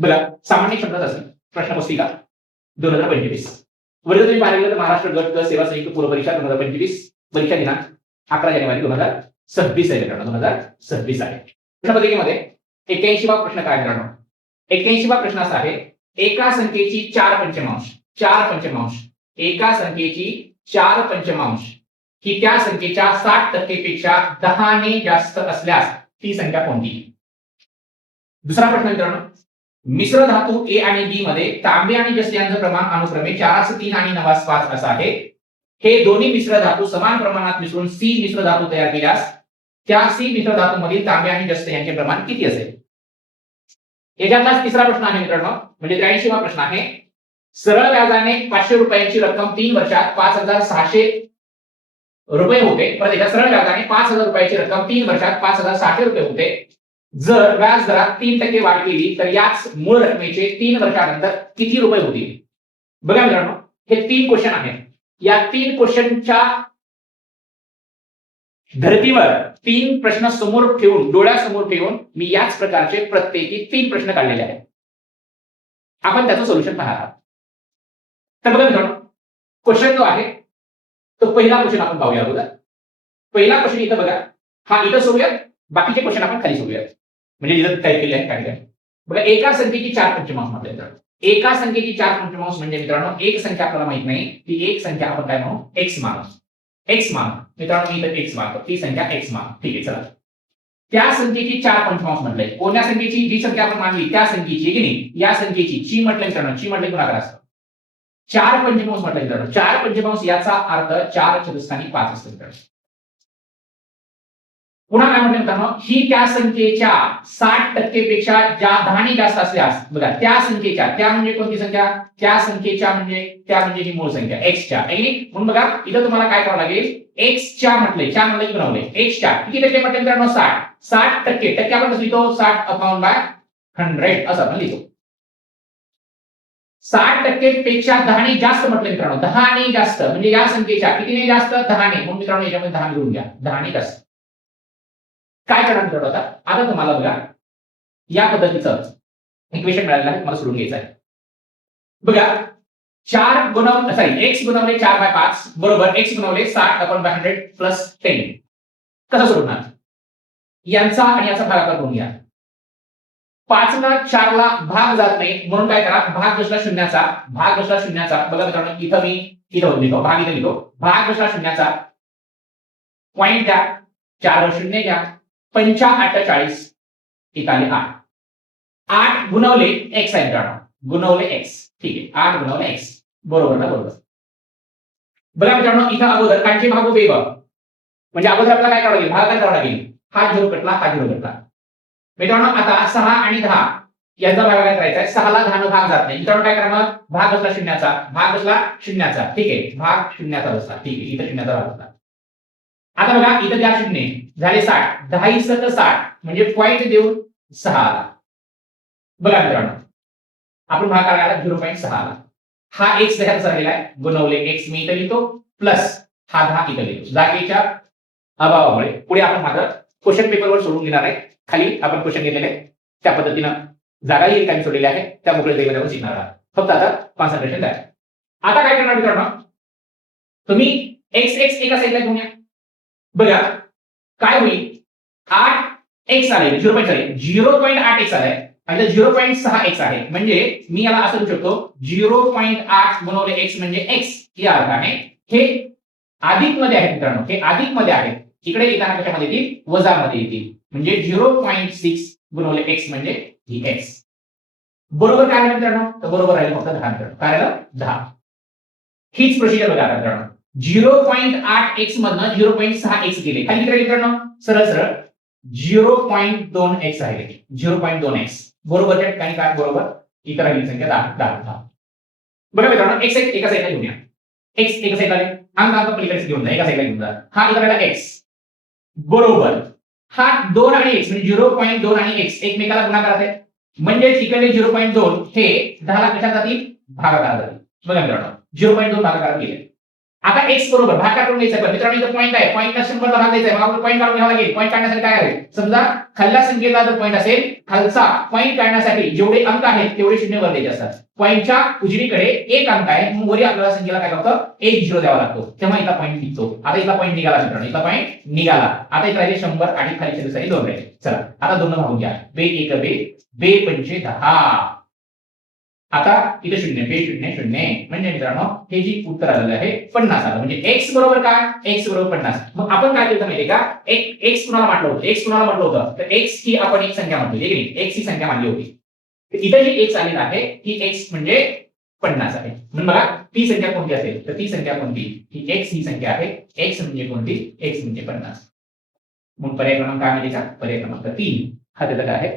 बघा, सामान्य शब्दात असेल प्रश्नपुस्तिका 2025. वरील तुम्ही पाहिलं तर महाराष्ट्र गट क सेवा संयुक्त पूर्व परीक्षा 2025 परीक्षा दिनांक 11 जानेवारी 2026 आहे मित्रांनो, 2026 आहे. प्रश्नपत्रिकेमध्ये 81 वा प्रश्न काय मित्रांनो? 81 वा प्रश्न असा आहे, एका संख्येची 4 पंचमांश, 4 पंचमांश, एका संख्येची 4 पंचमांश ही त्या संख्येच्या 60% पेक्षा 10 ने जास्त असल्यास ती संख्या कोणती? दुसरा प्रश्न मित्रांनो, मिश्र धातू ए आणि बी मध्ये तांबे आणि जस्त यांचं प्रमाण अनुक्रमे 4:3 आणि 9:5 असं आहे. हे दोन्ही मिश्र धातू समान प्रमाणात मिसळून सी मिश्र धातू तयार केल्यास त्या सी मिश्र धातूमधील तांबे आणि जस्त यांचे प्रमाण किती असेल? याच्यातलाच तिसरा प्रश्न आहे मित्रांनो, म्हणजे 83 वा प्रश्न आहे. सरळ व्याजाने 500 रुपयांची रक्कम 3 वर्षात 5,600 रुपये होते. परत एकदा सरळ व्याजाने 5,000 रुपयाची रक्कम 3 वर्षात 5,600 रुपये होते. जर व्याज दरात 3% वाढ केली तर याच मूळ रकमेचे 3 वर्षानंतर किती रुपये होतील? बघा मित्रांनो, हे 3 क्वेश्चन आहेत. या 3 क्वेश्चनच्या धर्तीवर 3 प्रश्न समोर ठेवून, डोळ्यासमोर ठेवून मी याच प्रकारचे प्रत्येकी 3 प्रश्न काढलेले आहेत. आपण त्याचं सोल्युशन पाहणार आहोत. तर बघा मित्रांनो, क्वेश्चन जो आहे तो पहिला क्वेश्चन आपण पाहूया अगोदर. पहिला क्वेश्चन इथं बघा, हा इथं सोडूयात, बाकीचे क्वेश्चन आपण खाली सोडूयात. म्हणजे इथं टाइप केले आहे काय. बघा, एका संख्येची 4 पंचमांश म्हटले तर एका संख्येची 4 पंचमांश म्हणजे मित्रांनो एक संख्या आपल्याला माहित नाही, ती एक संख्या आपण काय म्हणू? एक्स मानू. एक्स मानू मित्रांनो, मी इथं एक्स मानतो, ती संख्या एक्स मानू. ठीक आहे, चला. त्या संख्येची 4 पंचमांश म्हटलंय. कोणत्या संख्येची? जी संख्या आपण मानली त्या संख्येची की नाही, या संख्येची ची म्हटलं मित्रांनो, ची म्हटलं गुणाकार असतं. 4 पंचमांश म्हटलं मित्रांनो, 4 पंचमांश याचा अर्थ 4 चतुस्थानी 5 असतं मित्रांनो. पुन्हा काय म्हटलं मित्रांनो, ही त्या संख्येच्या 60% पेक्षा 10 ने जास्त असल्यास, बघा त्या संख्येच्या, त्या म्हणजे कोणती संख्या? त्या संख्येच्या म्हणजे त्या म्हणजे ही मूळ संख्या एक्सच्या. म्हणून बघा इथं तुम्हाला काय करावं लागेल? एक्सच्या म्हटले, च्या म्हटले बनवले, एक्सच्या किती टक्के म्हटले मित्रांनो? 60. 60% टक्के आपण कसं लिहितो? 60/100 असं आपण लिहितो. 60% पेक्षा 10 ने जास्त म्हटलं मित्रांनो, 10 ने जास्त म्हणजे या संख्येच्या कितीने जास्त? 10 ने. म्हणून मित्रांनो याच्यामध्ये 10 लिहून घ्या, 10 ने जास्त. काय करणार मित्रांनो आता तुम्हाला बघा या पद्धतीचं इक्वेशन मिळालेलं आहे, मला सोडून घ्यायचं आहे. बघा, 4 गुणवले सॉरी x गुणवले 4/5 बरोबर x गुणवले 60/100 प्लस 10. कसं सोडवणार? यांचा आणि याचा भागाकार करून घ्या. 5 ला 4 ला भाग जात नाही, म्हणून काय करा? भाग बसला शून्याचा, भाग बसला शून्याचा. बघा मित्रांनो, इथं मी इथं लिहितो, भाग इथं लिहितो, भाग बसला शून्याचा. पॉइंट द्या, 4 वर 0 घ्या, 45 इथं आले 8. 8 गुणवले x आहे मित्रांनो, गुणवले x. ठीक आहे, 8 गुणवले x बरोबर ना? बरोबर. बघा मित्रांनो, इथं अगोदर कांचे भाग उभे म्हणजे अगोदर आपल्याला काय करावं लागेल? भागाकार करावा लागेल. हा 0 कटला, हा 0 कटला. मित्रांनो आता 6 आणि 10 यांचा भागाकार करायचा आहे. 6 ला 10 भाग जात नाही. मित्रांनो काय करणार? भाग बसला शून्याचा, भाग बसला शून्याचा. ठीक आहे, भाग शून्याचा बसला. ठीक आहे, इथं शून्याचा भाग बसला. आता बघा इथं द्या 0 झाले 60, 10 60 म्हणजे पॉइंट देऊन 6 आला. बघा मित्रांनो, आपण भाग काढायला 0.6 आला. हा x त्याच्यात सरलेला आहे, गुणवले x मी इथं लिहितो, प्लस हा 10 इथं लिहितो. जागेच्या अभावामुळे पुढे आपण मात्र क्वेश्चन पेपरवर सोडून घेणार आहे. खाली आपण क्वेश्चन घेतलेले आहे त्या पद्धतीनं जागा ही काही सोडलेली आहे, त्या मोकळ्या जागेवर शिकणार आहात. फक्त आता कॉन्सन्ट्रेशन द्या. आता काय करणार मित्रांनो, तुम्ही x एका साईडला घेऊन या. बघा काय होईल? 8x आले, 0.8x आले आणि 0.6x आहे. म्हणजे मी याला असं लिहू शकतो, 0.8 गुणवले x म्हणजे x या अर्थाने हे अधिक मध्ये आहे मित्रांनो, हे अधिक मध्ये आहे. इकडे येताना कशामध्ये येतील? वजा मध्ये येतील. म्हणजे 0.6 गुणवले x म्हणजे ही x. बरोबर काय आहे मित्रांनो? तर बरोबर राहील फक्त 10 मित्रांनो. काय राहिलं? 10. हीच प्रोसिजर बघा मित्रांनो, 0.8x मधनं 0.6x गेले. खाली किती मित्रांनो? सरळ सरळ 0.2x आहे. 0.2x बरोबर त्या ठिकाणी काय बरोबर? इतर राहिली संख्या 10. बघा मित्रांनो, x एका साईडला घेऊन या. x एका साईडला आले, अंक पलीकडे घेऊन जा, एका साईडला घेऊन जा. हा इथं राहिला x बरोबर. हा 2 आणि x म्हणजे 0.2 आणि x एकमेकाला गुणाकार आहेत. म्हणजे इकडे 0.2 हे 10 ला कशात जातील? भागाकार जातील. बघा मित्रांनो, 0.2 भागाकार केले. आता x बरोबर भागाकार करून घ्यायचा पण मित्रांनो इथं पॉईंट आहे पॉईंटला 100 ला भाग द्यायचा आहे मग आपल्याला पॉईंट काढून घ्यावा लागेल पॉईंट काढण्यासाठी काय आहे समजा खालच्या संख्येला जर पॉईंट असेल खालचा पॉईंट काढण्यासाठी जेवढे अंक आहेत तेवढे शून्य वर द्यायचे असतात पॉईंटच्या उजवीकडे एक अंक आहे मग वरी आपल्याला संख्येला काय करतं 1 0 द्यावा लागतो तेव्हा इथला पॉईंट निघतो आता इथला पॉईंट निघाला मित्रांनो इथला पॉईंट निघाला आता इथे राहिले 100 आणि खाली दुसरी 2 राहिले चला आता दोन भागून घ्या बे 1 बे बे 5 10 आता इथे 0 बे 0 0 म्हणजे मित्रांनो हे जी उत्तर आलेलं आहे 50 आलं म्हणजे x बरोबर काय x बरोबर 50 मग आपण काय केलं माहितीये का x कुणाला म्हटलं होतं तर x ही आपण एक संख्या म्हटली आहे की x ही संख्या मानली होती तर इथे जी x आलेला आहे ही x म्हणजे 50 आहे म्हणून बघा ती संख्या कोणती असेल तर ती संख्या कोणती ही x ही संख्या आहे x म्हणजे कोणती x म्हणजे 50 मग पर्याय क्रमांक काय माहिती का पर्याय क्रमांक 3 हा त्याचा काय आहे